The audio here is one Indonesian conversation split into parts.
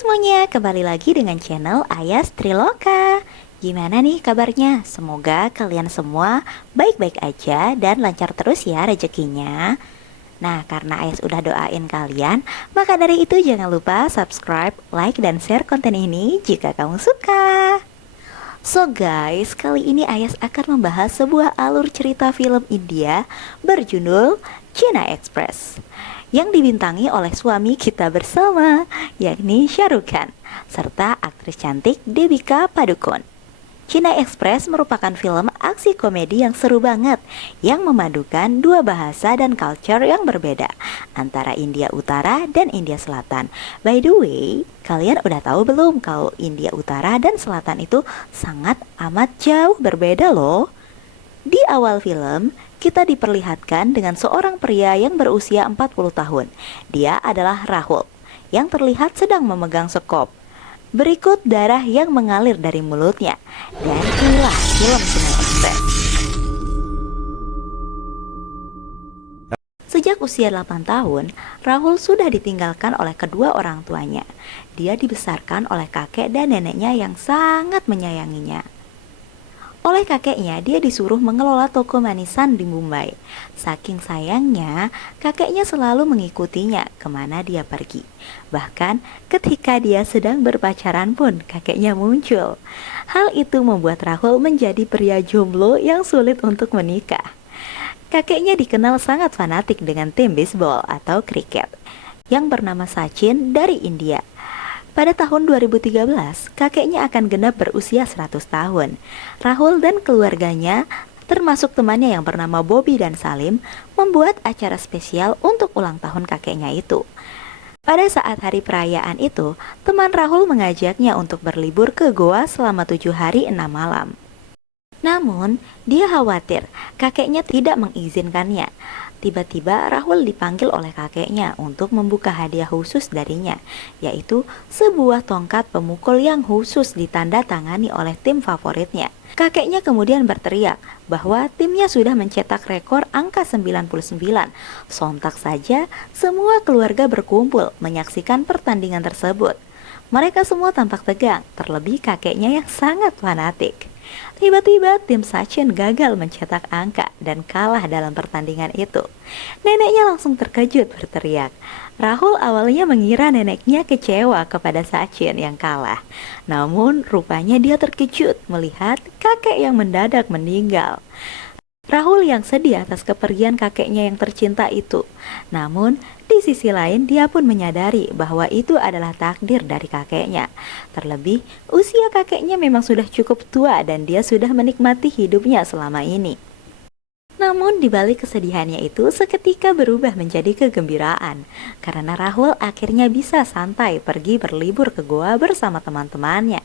semuanya, kembali lagi dengan channel Ayas Triloka. Gimana nih kabarnya? Semoga kalian semua baik-baik aja dan lancar terus ya rezekinya. Nah, karena Ayas udah doain kalian, maka dari itu jangan lupa subscribe, like, dan share konten ini jika kamu suka. So guys, kali ini Ayas akan membahas sebuah alur cerita film India berjudul Chennai Express yang dibintangi oleh suami kita bersama, yakni Shah Rukh Khan, serta aktris cantik Deepika Padukone. Chennai Express merupakan film aksi komedi yang seru banget, yang memadukan dua bahasa dan culture yang berbeda antara India Utara dan India Selatan. By the way, kalian udah tahu belum kalau India Utara dan Selatan itu sangat amat jauh berbeda loh? Di awal film, kita diperlihatkan dengan seorang pria yang berusia 40 tahun. Dia adalah Rahul, yang terlihat sedang memegang sekop. Berikut darah yang mengalir dari mulutnya. Dan inilah film Chennai Express. Sejak usia 8 tahun, Rahul sudah ditinggalkan oleh kedua orang tuanya. Dia dibesarkan oleh kakek dan neneknya yang sangat menyayanginya. Oleh kakeknya, dia disuruh mengelola toko manisan di Mumbai. Saking sayangnya, kakeknya selalu mengikutinya kemana dia pergi. Bahkan ketika dia sedang berpacaran pun, kakeknya muncul. Hal itu membuat Rahul menjadi pria jomblo yang sulit untuk menikah. Kakeknya dikenal sangat fanatik dengan tim bisbol atau kriket yang bernama Sachin dari India. Pada tahun 2013, kakeknya akan genap berusia 100 tahun. Rahul dan keluarganya, termasuk temannya yang bernama Bobby dan Salim, membuat acara spesial untuk ulang tahun kakeknya itu. Pada saat hari perayaan itu, teman Rahul mengajaknya untuk berlibur ke Goa selama 7 hari 6 malam. Namun, dia khawatir kakeknya tidak mengizinkannya. Tiba-tiba Rahul dipanggil oleh kakeknya untuk membuka hadiah khusus darinya, yaitu sebuah tongkat pemukul yang khusus ditanda tangani oleh tim favoritnya. Kakeknya kemudian berteriak bahwa timnya sudah mencetak rekor angka 99. Sontak saja semua keluarga berkumpul menyaksikan pertandingan tersebut. Mereka semua tampak tegang, terlebih kakeknya yang sangat fanatik. Tiba-tiba tim Sachin gagal mencetak angka dan kalah dalam pertandingan itu. Neneknya langsung terkejut berteriak. Rahul awalnya mengira neneknya kecewa kepada Sachin yang kalah. Namun rupanya dia terkejut melihat kakek yang mendadak meninggal. Rahul yang sedih atas kepergian kakeknya yang tercinta itu. Namun, di sisi lain dia pun menyadari bahwa itu adalah takdir dari kakeknya. Terlebih, usia kakeknya memang sudah cukup tua dan dia sudah menikmati hidupnya selama ini. Namun di balik kesedihannya itu seketika berubah menjadi kegembiraan karena Rahul akhirnya bisa santai pergi berlibur ke Goa bersama teman-temannya.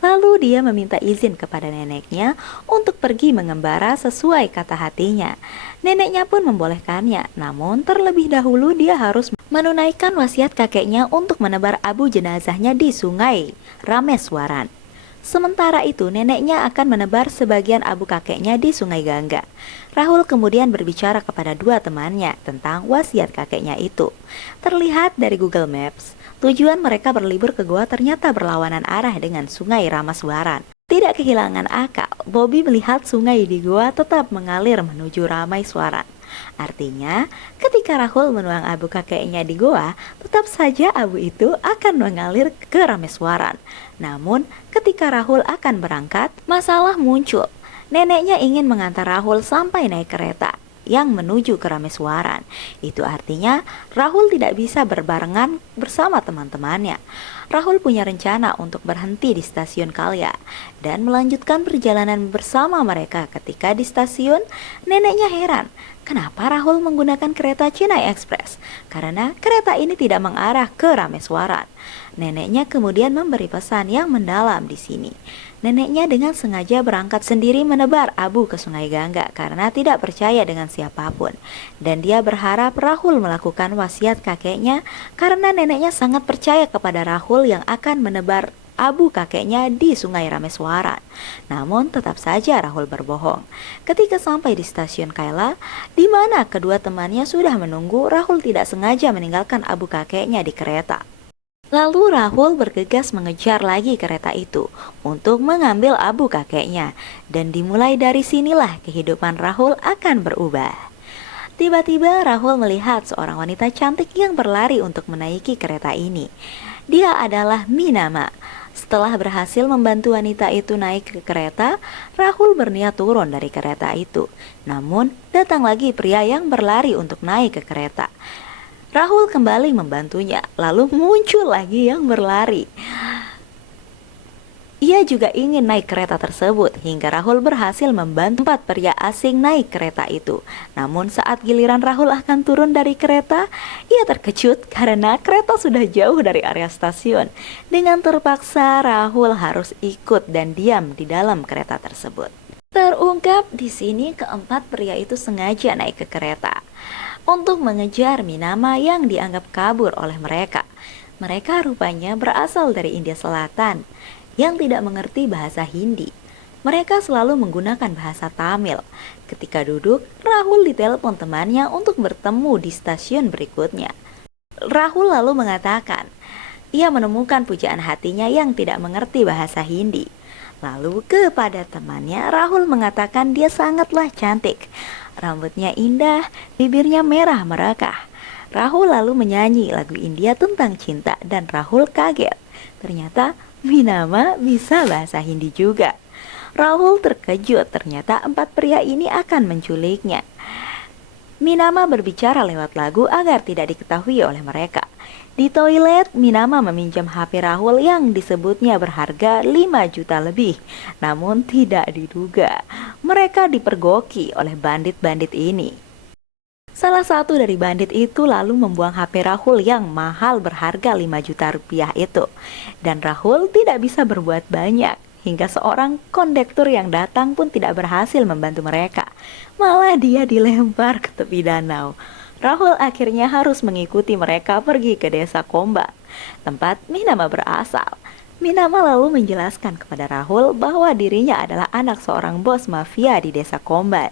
Lalu dia meminta izin kepada neneknya untuk pergi mengembara sesuai kata hatinya. Neneknya pun membolehkannya, namun terlebih dahulu dia harus menunaikan wasiat kakeknya untuk menebar abu jenazahnya di sungai Rameswaran. Sementara itu neneknya akan menebar sebagian abu kakeknya di sungai Gangga. Rahul kemudian berbicara kepada dua temannya tentang wasiat kakeknya itu. Terlihat dari Google Maps, tujuan mereka berlibur ke Goa ternyata berlawanan arah dengan sungai Ramaswaran. Tidak kehilangan akal, Bobby melihat sungai di Goa tetap mengalir menuju Ramaswaran. Artinya, ketika Rahul menuang abu kakeknya di Goa, tetap saja abu itu akan mengalir ke Rameswaran. Namun, ketika Rahul akan berangkat, masalah muncul. Neneknya ingin mengantar Rahul sampai naik kereta yang menuju ke Rameswaran. Itu artinya Rahul tidak bisa berbarengan bersama teman-temannya. Rahul punya rencana untuk berhenti di stasiun Kalya dan melanjutkan perjalanan bersama mereka. Ketika di stasiun, neneknya heran kenapa Rahul menggunakan kereta Chennai Express, karena kereta ini tidak mengarah ke Rameswaran. Neneknya kemudian memberi pesan yang mendalam di sini. Neneknya dengan sengaja berangkat sendiri menebar abu ke sungai Gangga karena tidak percaya dengan siapapun. Dan dia berharap Rahul melakukan wasiat kakeknya karena neneknya sangat percaya kepada Rahul yang akan menebar abu kakeknya di sungai Rameswaran. Namun tetap saja Rahul berbohong. Ketika sampai di stasiun Kaila, di mana kedua temannya sudah menunggu, Rahul tidak sengaja meninggalkan abu kakeknya di kereta. Lalu Rahul bergegas mengejar lagi kereta itu untuk mengambil abu kakeknya. Dan dimulai dari sinilah kehidupan Rahul akan berubah. Tiba-tiba Rahul melihat seorang wanita cantik yang berlari untuk menaiki kereta ini. Dia adalah Minama. Setelah berhasil membantu wanita itu naik ke kereta, Rahul berniat turun dari kereta itu. Namun, datang lagi pria yang berlari untuk naik ke kereta. Rahul kembali membantunya, lalu muncul lagi yang berlari. Ia juga ingin naik kereta tersebut hingga Rahul berhasil membantu 4 pria asing naik kereta itu. Namun saat giliran Rahul akan turun dari kereta, ia terkejut karena kereta sudah jauh dari area stasiun. Dengan terpaksa Rahul harus ikut dan diam di dalam kereta tersebut. Terungkap di sini keempat pria itu sengaja naik ke kereta untuk mengejar Minama yang dianggap kabur oleh mereka. Mereka rupanya berasal dari India Selatan yang tidak mengerti bahasa Hindi. Mereka selalu menggunakan bahasa Tamil. Ketika duduk, Rahul ditelepon temannya untuk bertemu di stasiun berikutnya. Rahul lalu mengatakan, ia menemukan pujaan hatinya yang tidak mengerti bahasa Hindi. Lalu kepada temannya, Rahul mengatakan dia sangatlah cantik. Rambutnya indah, bibirnya merah merakah. Rahul lalu menyanyi lagu India tentang cinta dan Rahul kaget. Ternyata Minama bisa bahasa Hindi juga. Rahul terkejut, ternyata 4 pria ini akan menculiknya. Minama berbicara lewat lagu agar tidak diketahui oleh mereka. Di toilet, Minama meminjam HP Rahul yang disebutnya berharga 5 juta lebih. Namun tidak diduga, mereka dipergoki oleh bandit-bandit ini. Salah satu dari bandit itu lalu membuang HP Rahul yang mahal berharga 5 juta rupiah itu. Dan Rahul tidak bisa berbuat banyak, hingga seorang kondektur yang datang pun tidak berhasil membantu mereka. Malah dia dilempar ke tepi danau. Rahul akhirnya harus mengikuti mereka pergi ke desa Komba, tempat Minama berasal. Minama lalu menjelaskan kepada Rahul bahwa dirinya adalah anak seorang bos mafia di desa Komba.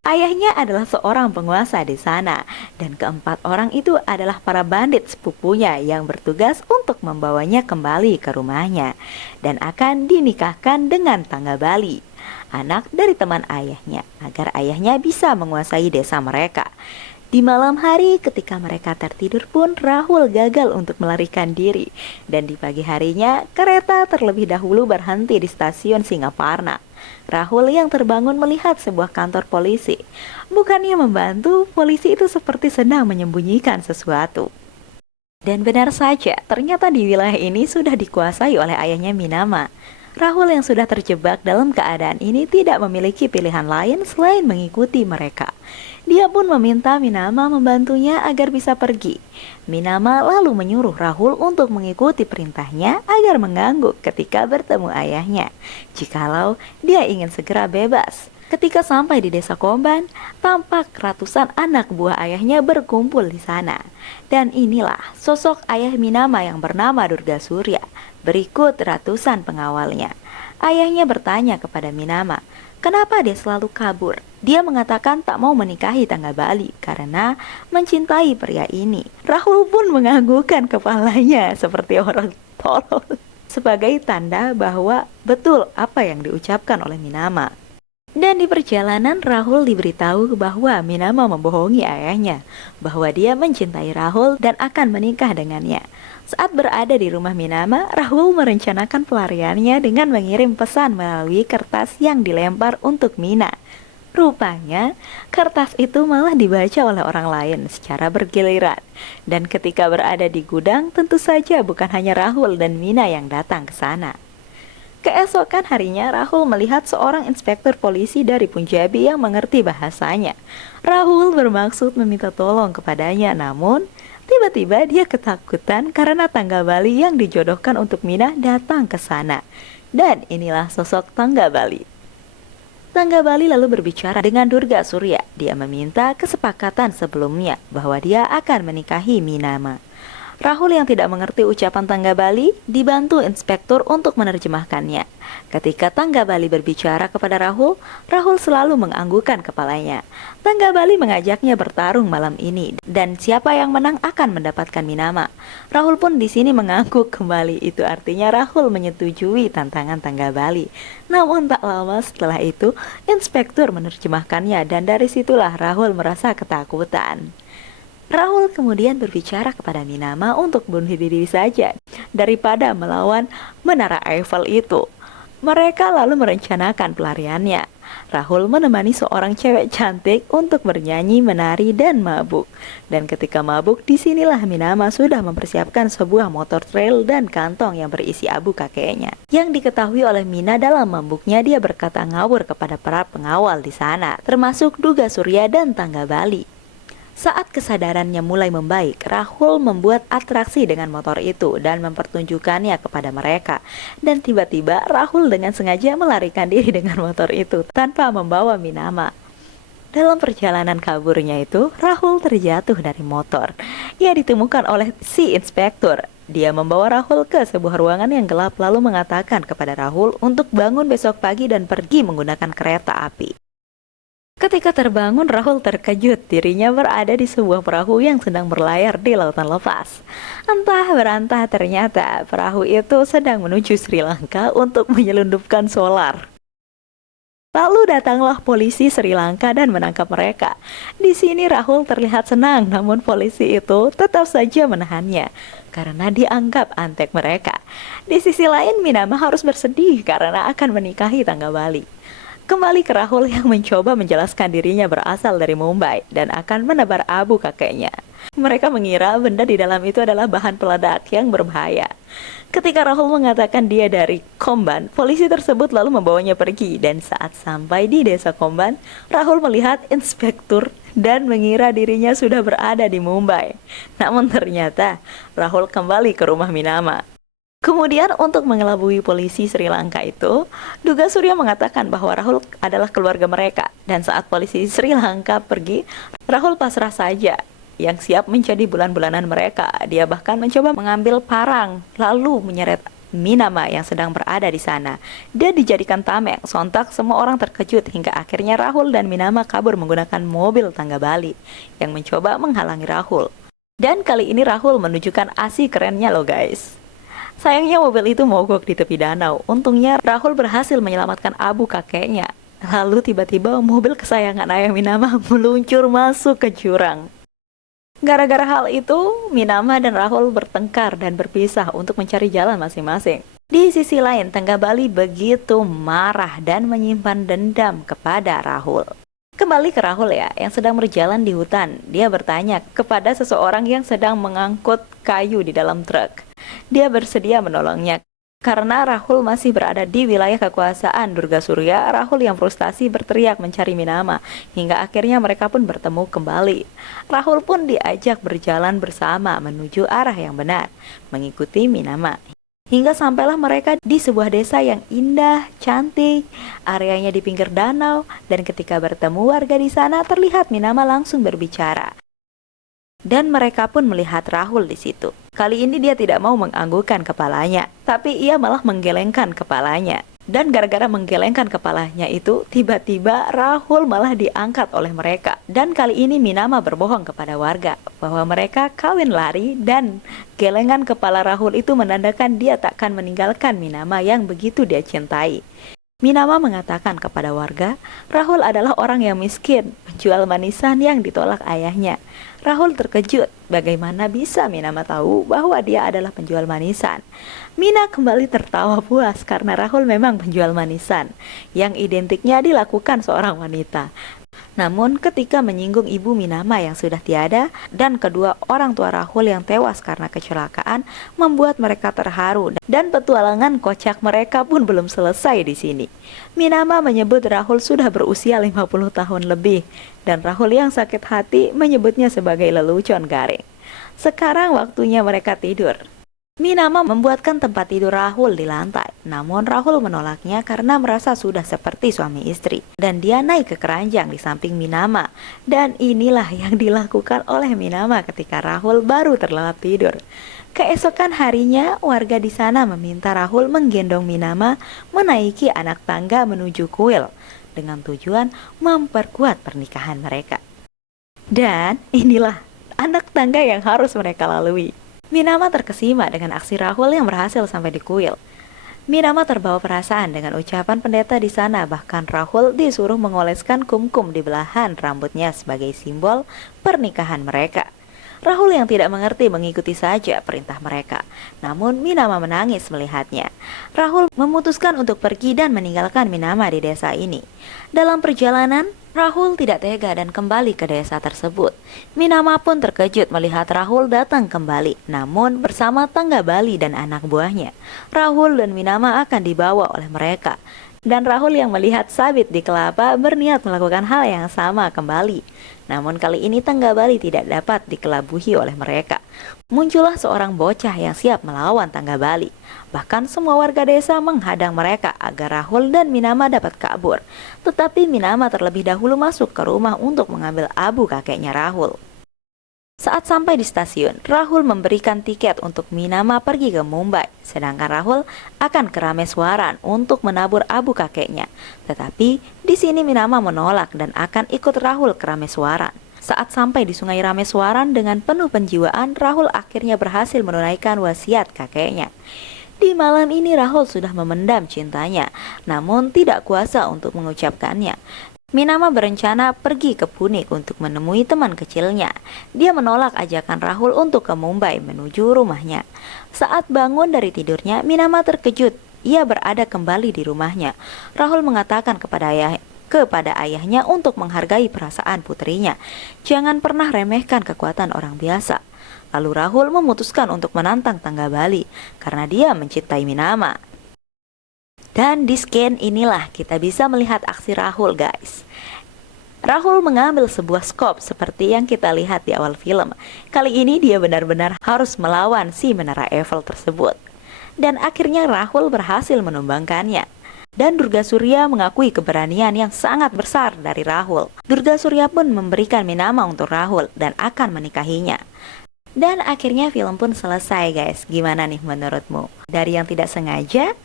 Ayahnya adalah seorang penguasa di sana, dan keempat orang itu adalah para bandit sepupunya yang bertugas untuk membawanya kembali ke rumahnya dan akan dinikahkan dengan Tangga Bali, anak dari teman ayahnya, agar ayahnya bisa menguasai desa mereka. Di malam hari ketika mereka tertidur pun Rahul gagal untuk melarikan diri, dan di pagi harinya kereta terlebih dahulu berhenti di stasiun Singaparna. Rahul yang terbangun melihat sebuah kantor polisi. Bukannya membantu, polisi itu seperti sedang menyembunyikan sesuatu. Dan benar saja, ternyata di wilayah ini sudah dikuasai oleh ayahnya Minama. Rahul yang sudah terjebak dalam keadaan ini tidak memiliki pilihan lain selain mengikuti mereka. Dia pun meminta Minama membantunya agar bisa pergi. Minama lalu menyuruh Rahul untuk mengikuti perintahnya agar mengganggu ketika bertemu ayahnya, jikalau dia ingin segera bebas. Ketika sampai di desa Komban, tampak ratusan anak buah ayahnya berkumpul di sana. Dan inilah sosok ayah Minama yang bernama Durga Surya, berikut ratusan pengawalnya. Ayahnya bertanya kepada Minama, kenapa dia selalu kabur? Dia mengatakan tak mau menikahi Tangga Bali karena mencintai pria ini. Rahul pun menganggukkan kepalanya seperti orang tolol, sebagai tanda bahwa betul apa yang diucapkan oleh Minama. Dan di perjalanan Rahul diberitahu bahwa Minama membohongi ayahnya, bahwa dia mencintai Rahul dan akan menikah dengannya. Saat berada di rumah Minama, Rahul merencanakan pelariannya dengan mengirim pesan melalui kertas yang dilempar untuk Mina. Rupanya, kertas itu malah dibaca oleh orang lain secara bergiliran. Dan ketika berada di gudang, tentu saja bukan hanya Rahul dan Mina yang datang ke sana. Keesokan harinya, Rahul melihat seorang inspektur polisi dari Punjabi yang mengerti bahasanya. Rahul bermaksud meminta tolong kepadanya, namun tiba-tiba dia ketakutan karena Tangga Bali yang dijodohkan untuk Mina datang ke sana. Dan inilah sosok Tangga Bali. Tangga Bali lalu berbicara dengan Durga Surya. Dia meminta kesepakatan sebelumnya bahwa dia akan menikahi Minama. Rahul yang tidak mengerti ucapan Tangga Bali dibantu inspektur untuk menerjemahkannya. Ketika Tangga Bali berbicara kepada Rahul, Rahul selalu menganggukkan kepalanya. Tangga Bali mengajaknya bertarung malam ini dan siapa yang menang akan mendapatkan Minama. Rahul pun di sini mengangguk kembali. Itu artinya Rahul menyetujui tantangan Tangga Bali. Namun tak lama setelah itu, inspektur menerjemahkannya dan dari situlah Rahul merasa ketakutan. Rahul kemudian berbicara kepada Minama untuk bunuh diri saja daripada melawan Menara Eiffel itu. Mereka lalu merencanakan pelariannya. Rahul menemani seorang cewek cantik untuk bernyanyi, menari, dan mabuk. Dan ketika mabuk, disinilah Minama sudah mempersiapkan sebuah motor trail dan kantong yang berisi abu kakeknya. Yang diketahui oleh Mina dalam mabuknya, dia berkata ngawur kepada para pengawal di sana, termasuk Duga Surya dan Tangga Bali. Saat kesadarannya mulai membaik, Rahul membuat atraksi dengan motor itu dan mempertunjukkannya kepada mereka. Dan tiba-tiba Rahul dengan sengaja melarikan diri dengan motor itu tanpa membawa Minama. Dalam perjalanan kaburnya itu, Rahul terjatuh dari motor. Ia ditemukan oleh si inspektur. Dia membawa Rahul ke sebuah ruangan yang gelap lalu mengatakan kepada Rahul untuk bangun besok pagi dan pergi menggunakan kereta api. Ketika terbangun, Rahul terkejut dirinya berada di sebuah perahu yang sedang berlayar di lautan lepas. Entah berantah ternyata perahu itu sedang menuju Sri Lanka untuk menyelundupkan solar. Lalu datanglah polisi Sri Lanka dan menangkap mereka. Di sini Rahul terlihat senang, namun polisi itu tetap saja menahannya karena dianggap antek mereka. Di sisi lain, Minama harus bersedih karena akan menikahi Tangga Bali. Kembali ke Rahul yang mencoba menjelaskan dirinya berasal dari Mumbai dan akan menebar abu kakeknya. Mereka mengira benda di dalam itu adalah bahan peledak yang berbahaya. Ketika Rahul mengatakan dia dari Khomban, polisi tersebut lalu membawanya pergi dan saat sampai di desa Khomban, Rahul melihat inspektur dan mengira dirinya sudah berada di Mumbai. Namun ternyata Rahul kembali ke rumah Minama. Kemudian untuk mengelabui polisi Sri Lanka itu, Duga Surya mengatakan bahwa Rahul adalah keluarga mereka. Dan saat polisi Sri Lanka pergi, Rahul pasrah saja yang siap menjadi bulan-bulanan mereka. Dia bahkan mencoba mengambil parang lalu menyeret Minama yang sedang berada di sana. Dia dijadikan tameng. Sontak semua orang terkejut hingga akhirnya Rahul dan Minama kabur menggunakan mobil Tangga Bali yang mencoba menghalangi Rahul. Dan kali ini Rahul menunjukkan aksi kerennya loh guys. Sayangnya mobil itu mogok di tepi danau. Untungnya Rahul berhasil menyelamatkan abu kakeknya. Lalu tiba-tiba mobil kesayangan ayah Minama meluncur masuk ke jurang. Gara-gara hal itu, Minama dan Rahul bertengkar dan berpisah untuk mencari jalan masing-masing. Di sisi lain, Tangga Bali begitu marah dan menyimpan dendam kepada Rahul. Kembali ke Rahul ya, yang sedang berjalan di hutan. Dia bertanya kepada seseorang yang sedang mengangkut kayu di dalam truk. Dia bersedia menolongnya. Karena Rahul masih berada di wilayah kekuasaan Durga Surya, Rahul yang frustasi berteriak mencari Minama. Hingga akhirnya mereka pun bertemu kembali. Rahul pun diajak berjalan bersama menuju arah yang benar, mengikuti Minama. Hingga sampailah mereka di sebuah desa yang indah, cantik, areanya di pinggir danau, dan ketika bertemu warga di sana terlihat Minama langsung berbicara. Dan mereka pun melihat Rahul di situ. Kali ini dia tidak mau menganggukkan kepalanya, tapi ia malah menggelengkan kepalanya. Dan gara-gara menggelengkan kepalanya itu, tiba-tiba Rahul malah diangkat oleh mereka. Dan kali ini Minama berbohong kepada warga bahwa mereka kawin lari dan gelengan kepala Rahul itu menandakan dia takkan meninggalkan Minama yang begitu dia cintai. Minama mengatakan kepada warga, Rahul adalah orang yang miskin, penjual manisan yang ditolak ayahnya. Rahul terkejut, bagaimana bisa Minama tahu bahwa dia adalah penjual manisan. Mina kembali tertawa puas karena Rahul memang penjual manisan, yang identiknya dilakukan seorang wanita. Namun ketika menyinggung ibu Minama yang sudah tiada dan kedua orang tua Rahul yang tewas karena kecelakaan membuat mereka terharu dan petualangan kocak mereka pun belum selesai di sini. Minama menyebut Rahul sudah berusia 50 tahun lebih dan Rahul yang sakit hati menyebutnya sebagai lelucon garing. Sekarang waktunya mereka tidur. Minama membuatkan tempat tidur Rahul di lantai, namun Rahul menolaknya karena merasa sudah seperti suami istri. Dan dia naik ke keranjang di samping Minama. Dan inilah yang dilakukan oleh Minama ketika Rahul baru terlelap tidur. Keesokan harinya, warga di sana meminta Rahul menggendong Minama menaiki anak tangga menuju kuil dengan tujuan memperkuat pernikahan mereka. Dan inilah anak tangga yang harus mereka lalui. Minama terkesima dengan aksi Rahul yang berhasil sampai di kuil. Minama terbawa perasaan dengan ucapan pendeta di sana, bahkan Rahul disuruh mengoleskan kumkum di belahan rambutnya sebagai simbol pernikahan mereka. Rahul yang tidak mengerti mengikuti saja perintah mereka. Namun Minama menangis melihatnya. Rahul memutuskan untuk pergi dan meninggalkan Minama di desa ini. Dalam perjalanan, Rahul tidak tega dan kembali ke desa tersebut. Minama pun terkejut melihat Rahul datang kembali, namun bersama tangga Bali dan anak buahnya. Rahul dan Minama akan dibawa oleh mereka. Dan Rahul yang melihat sabit di kelapa berniat melakukan hal yang sama kembali. Namun kali ini tangga Bali tidak dapat dikelabuhi oleh mereka. Muncullah seorang bocah yang siap melawan tangga Bali. Bahkan semua warga desa menghadang mereka agar Rahul dan Minama dapat kabur. Tetapi Minama terlebih dahulu masuk ke rumah untuk mengambil abu kakeknya Rahul. Saat sampai di stasiun, Rahul memberikan tiket untuk Minama pergi ke Mumbai, sedangkan Rahul akan ke Rameswaran untuk menabur abu kakeknya. Tetapi di sini Minama menolak dan akan ikut Rahul ke Rameswaran. Saat sampai di Sungai Rameswaran dengan penuh penjiwaan, Rahul akhirnya berhasil menunaikan wasiat kakeknya. Di malam ini Rahul sudah memendam cintanya, namun tidak kuasa untuk mengucapkannya. Minama berencana pergi ke Punik untuk menemui teman kecilnya. Dia menolak ajakan Rahul untuk ke Mumbai menuju rumahnya. Saat bangun dari tidurnya, Minama terkejut. Ia berada kembali di rumahnya. Rahul mengatakan kepada ayahnya untuk menghargai perasaan putrinya. Jangan pernah remehkan kekuatan orang biasa. Lalu Rahul memutuskan untuk menantang tangga Bali karena dia mencintai Minama. Dan di scan inilah kita bisa melihat aksi Rahul, guys. Rahul mengambil sebuah skop seperti yang kita lihat di awal film. Kali ini dia benar-benar harus melawan si menara Eiffel tersebut. Dan akhirnya Rahul berhasil menumbangkannya. Dan Durga Surya mengakui keberanian yang sangat besar dari Rahul. Durga Surya pun memberikan Minama untuk Rahul dan akan menikahinya. Dan akhirnya film pun selesai, guys. Gimana nih menurutmu? Dari yang tidak sengaja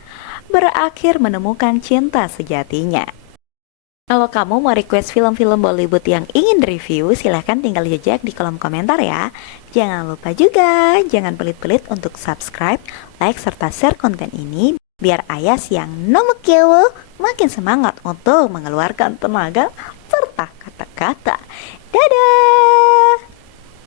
berakhir menemukan cinta sejatinya. Kalau kamu mau request film-film Bollywood yang ingin review, silahkan tinggal jejak di kolom komentar ya. Jangan lupa juga, jangan pelit-pelit untuk subscribe, like, serta share konten ini biar Ayas yang nomor kewo makin semangat untuk mengeluarkan tenaga serta kata-kata. Dadah!